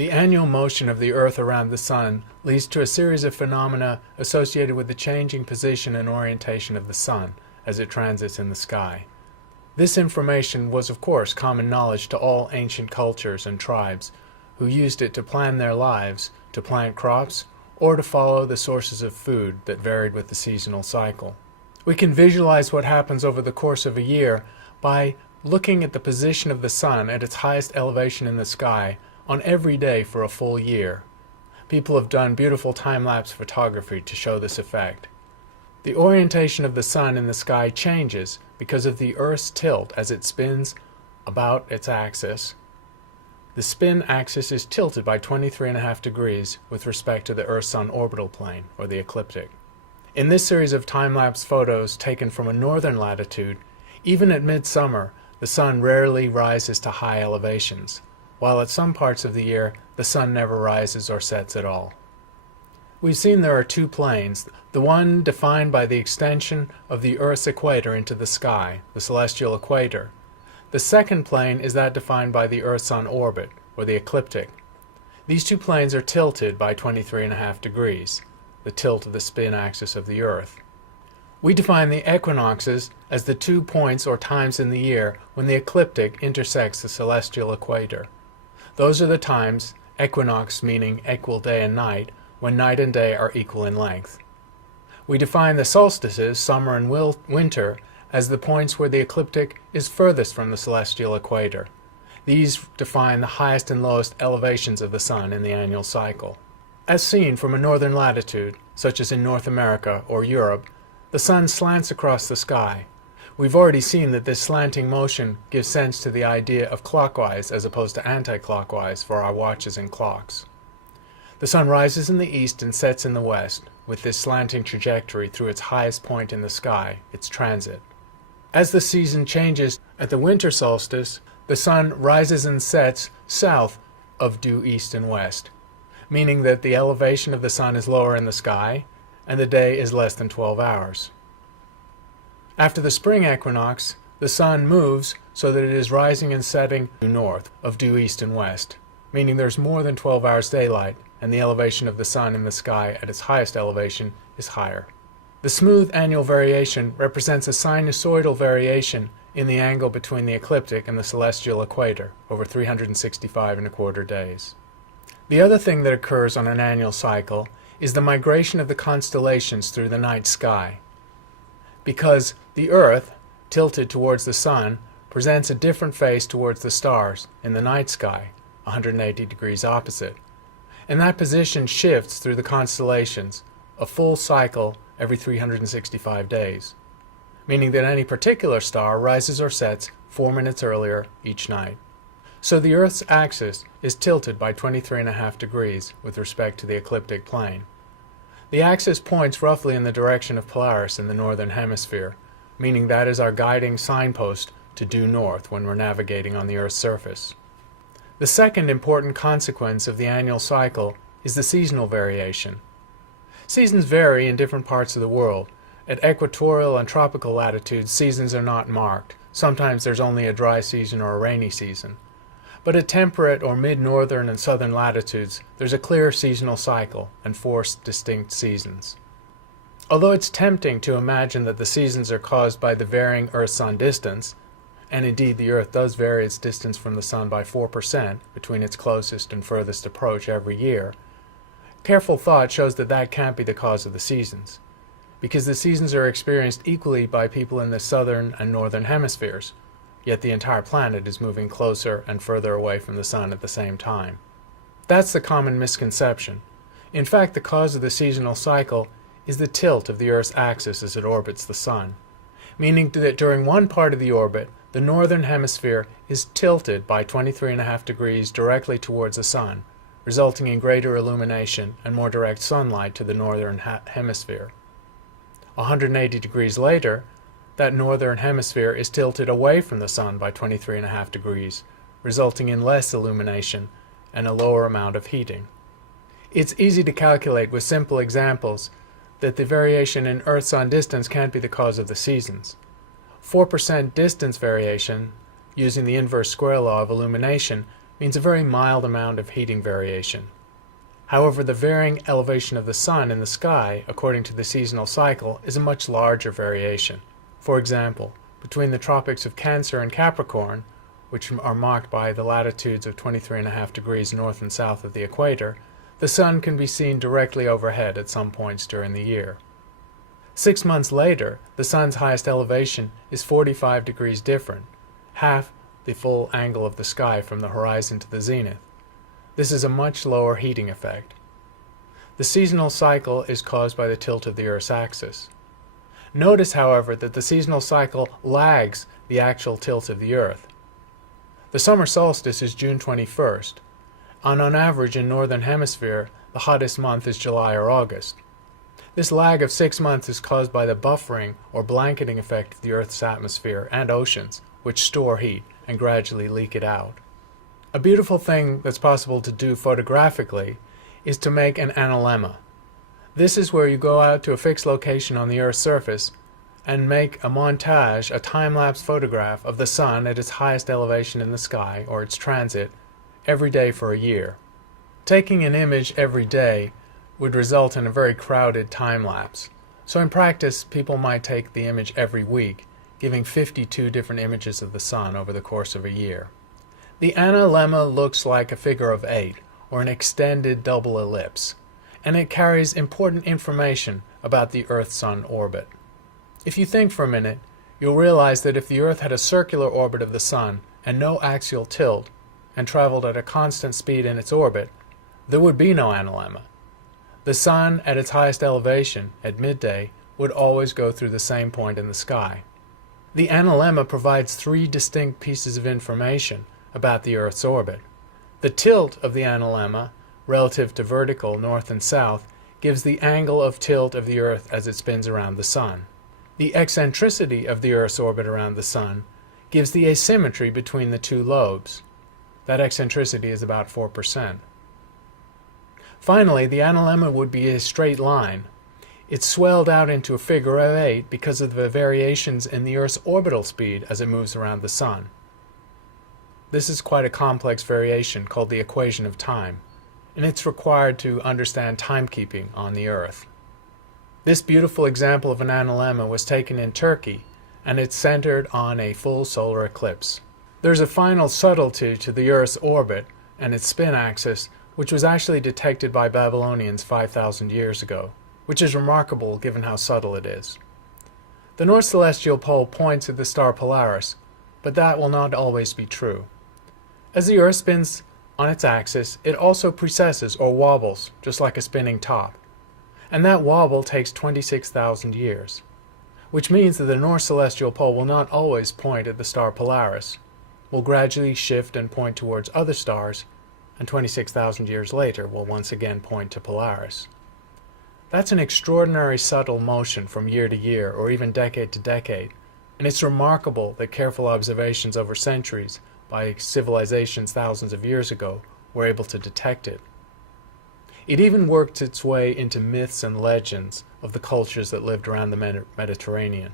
The annual motion of the Earth around the Sun leads to a series of phenomena associated with the changing position and orientation of the Sun as it transits in the sky. This information was, of course, common knowledge to all ancient cultures and tribes who used it to plan their lives, to plant crops, or to follow the sources of food that varied with the seasonal cycle. We can visualize what happens over the course of a year by looking at the position of the Sun at its highest elevation in the sky on every day for a full year. People have done beautiful time-lapse photography to show this effect. The orientation of the Sun in the sky changes because of the Earth's tilt as it spins about its axis. The spin axis is tilted by 23.5 degrees with respect to the Earth-Sun orbital plane, or the ecliptic. In this series of time-lapse photos taken from a northern latitude, even at midsummer, the Sun rarely rises to high elevations, while at some parts of the year the Sun never rises or sets at all. We've seen there are two planes, the one defined by the extension of the Earth's equator into the sky, the celestial equator. The second plane is that defined by the Earth-Sun orbit, or the ecliptic. These two planes are tilted by 23.5 degrees, the tilt of the spin axis of the Earth. We define the equinoxes as the 2 points or times in the year when the ecliptic intersects the celestial equator. Those are the times, equinox meaning equal day and night, when night and day are equal in length. We define the solstices, summer and winter, as the points where the ecliptic is furthest from the celestial equator. These define the highest and lowest elevations of the Sun in the annual cycle. As seen from a northern latitude, such as in North America or Europe, the Sun slants across the sky. We've already seen that this slanting motion gives sense to the idea of clockwise as opposed to anti-clockwise for our watches and clocks. The Sun rises in the east and sets in the west, with this slanting trajectory through its highest point in the sky, its transit. As the season changes at the winter solstice, the Sun rises and sets south of due east and west, meaning that the elevation of the Sun is lower in the sky and the day is less than 12 hours. After the spring equinox, the Sun moves so that it is rising and setting due north of due east and west, meaning there's more than 12 hours daylight and the elevation of the Sun in the sky at its highest elevation is higher. The smooth annual variation represents a sinusoidal variation in the angle between the ecliptic and the celestial equator over 365.25 days. The other thing that occurs on an annual cycle is the migration of the constellations through the night sky. Because the Earth, tilted towards the Sun, presents a different face towards the stars in the night sky, 180 degrees opposite. And that position shifts through the constellations, a full cycle every 365 days, meaning that any particular star rises or sets 4 minutes earlier each night. So the Earth's axis is tilted by 23.5 degrees with respect to the ecliptic plane. The axis points roughly in the direction of Polaris in the northern hemisphere, meaning that is our guiding signpost to due north when we're navigating on the Earth's surface. The second important consequence of the annual cycle is the seasonal variation. Seasons vary in different parts of the world. At equatorial and tropical latitudes, seasons are not marked. Sometimes there's only a dry season or a rainy season. But at temperate or mid-northern and southern latitudes, there's a clear seasonal cycle and 4 distinct seasons. Although it's tempting to imagine that the seasons are caused by the varying Earth-Sun distance, and indeed the Earth does vary its distance from the Sun by 4% between its closest and furthest approach every year, careful thought shows that that can't be the cause of the seasons, because the seasons are experienced equally by people in the southern and northern hemispheres, yet the entire planet is moving closer and further away from the Sun at the same time. That's the common misconception. In fact, the cause of the seasonal cycle is the tilt of the Earth's axis as it orbits the Sun, meaning that during one part of the orbit, the northern hemisphere is tilted by 23.5 degrees directly towards the Sun, resulting in greater illumination and more direct sunlight to the northern hemisphere. 180 degrees later, that northern hemisphere is tilted away from the Sun by 23.5 degrees, resulting in less illumination and a lower amount of heating. It's easy to calculate with simple examples that the variation in Earth-Sun distance can't be the cause of the seasons. 4% distance variation, using the inverse square law of illumination, means a very mild amount of heating variation. However, the varying elevation of the sun in the sky, according to the seasonal cycle, is a much larger variation. For example, between the tropics of Cancer and Capricorn, which are marked by the latitudes of 23.5 degrees north and south of the equator, the sun can be seen directly overhead at some points during the year. 6 months later, the sun's highest elevation is 45 degrees different, half the full angle of the sky from the horizon to the zenith. This is a much lower heating effect. The seasonal cycle is caused by the tilt of the Earth's axis. Notice, however, that the seasonal cycle lags the actual tilt of the Earth. The summer solstice is June 21st, and on average in Northern Hemisphere, the hottest month is July or August. This lag of 6 months is caused by the buffering or blanketing effect of the Earth's atmosphere and oceans, which store heat and gradually leak it out. A beautiful thing that's possible to do photographically is to make an analemma. This is where you go out to a fixed location on the Earth's surface and make a montage, a time-lapse photograph of the sun at its highest elevation in the sky, or its transit, every day for a year. Taking an image every day would result in a very crowded time-lapse. So in practice, people might take the image every week, giving 52 different images of the sun over the course of a year. The analemma looks like a figure of 8, or an extended double ellipse, and it carries important information about the Earth-Sun orbit. If you think for a minute, you'll realize that if the Earth had a circular orbit of the Sun and no axial tilt, and traveled at a constant speed in its orbit, there would be no analemma. The Sun, at its highest elevation, at midday, would always go through the same point in the sky. The analemma provides 3 distinct pieces of information about the Earth's orbit. The tilt of the analemma, relative to vertical north and south, gives the angle of tilt of the Earth as it spins around the Sun. The eccentricity of the Earth's orbit around the Sun gives the asymmetry between the 2 lobes. That eccentricity is about 4%. Finally, the analemma would be a straight line. It's swelled out into a figure of 8 because of the variations in the Earth's orbital speed as it moves around the Sun. This is quite a complex variation called the equation of time, and it's required to understand timekeeping on the Earth. This beautiful example of an analemma was taken in Turkey, and it's centered on a full solar eclipse. There's a final subtlety to the Earth's orbit and its spin axis, which was actually detected by Babylonians 5,000 years ago, which is remarkable given how subtle it is. The North Celestial Pole points at the star Polaris, but that will not always be true. As the Earth spins on its axis, it also precesses or wobbles, just like a spinning top. And that wobble takes 26,000 years, which means that the North Celestial Pole will not always point at the star Polaris, will gradually shift and point towards other stars, and 26,000 years later will once again point to Polaris. That's an extraordinary subtle motion from year to year, or even decade to decade, and it's remarkable that careful observations over centuries by civilizations thousands of years ago were able to detect it. It even worked its way into myths and legends of the cultures that lived around the Mediterranean.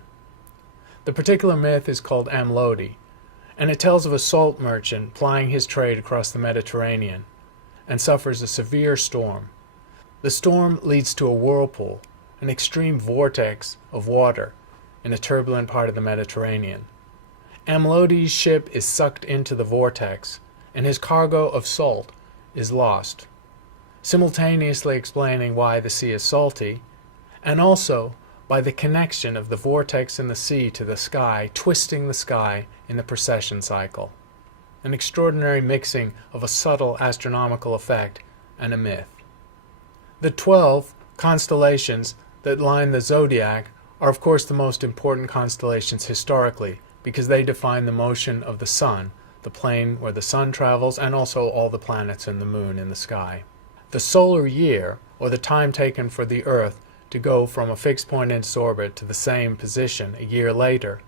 The particular myth is called Amlodi, and it tells of a salt merchant plying his trade across the Mediterranean and suffers a severe storm. The storm leads to a whirlpool, an extreme vortex of water in a turbulent part of the Mediterranean. Amlodi's ship is sucked into the vortex, and his cargo of salt is lost, simultaneously explaining why the sea is salty, and also by the connection of the vortex in the sea to the sky, twisting the sky in the precession cycle. An extraordinary mixing of a subtle astronomical effect and a myth. The 12 constellations that line the zodiac are of course the most important constellations historically, because they define the motion of the sun, the plane where the sun travels, and also all the planets and the moon in the sky. The solar year, or the time taken for the Earth to go from a fixed point in its orbit to the same position a year later,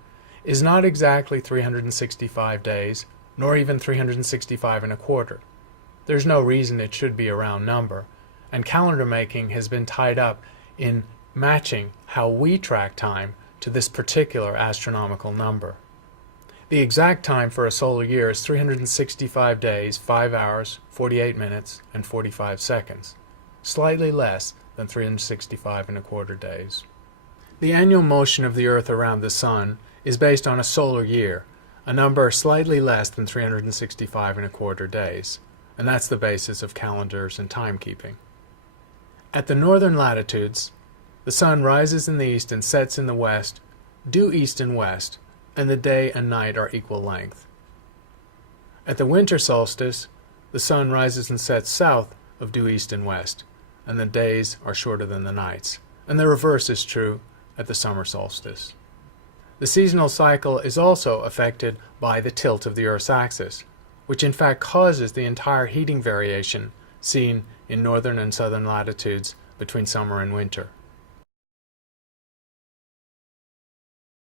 is not exactly 365 days, nor even 365 and a quarter. There's no reason it should be a round number, and calendar making has been tied up in matching how we track time to this particular astronomical number. The exact time for a solar year is 365 days, 5 hours, 48 minutes, and 45 seconds, slightly less than 365 1/4 days. The annual motion of the Earth around the Sun is based on a solar year, a number slightly less than 365 1/4 days, and that's the basis of calendars and timekeeping. At the northern latitudes, the Sun rises in the east and sets in the west, due east and west, and the day and night are equal length. At the winter solstice, the Sun rises and sets south of due east and west, and the days are shorter than the nights, and the reverse is true at the summer solstice. The seasonal cycle is also affected by the tilt of the Earth's axis, which in fact causes the entire heating variation seen in northern and southern latitudes between summer and winter.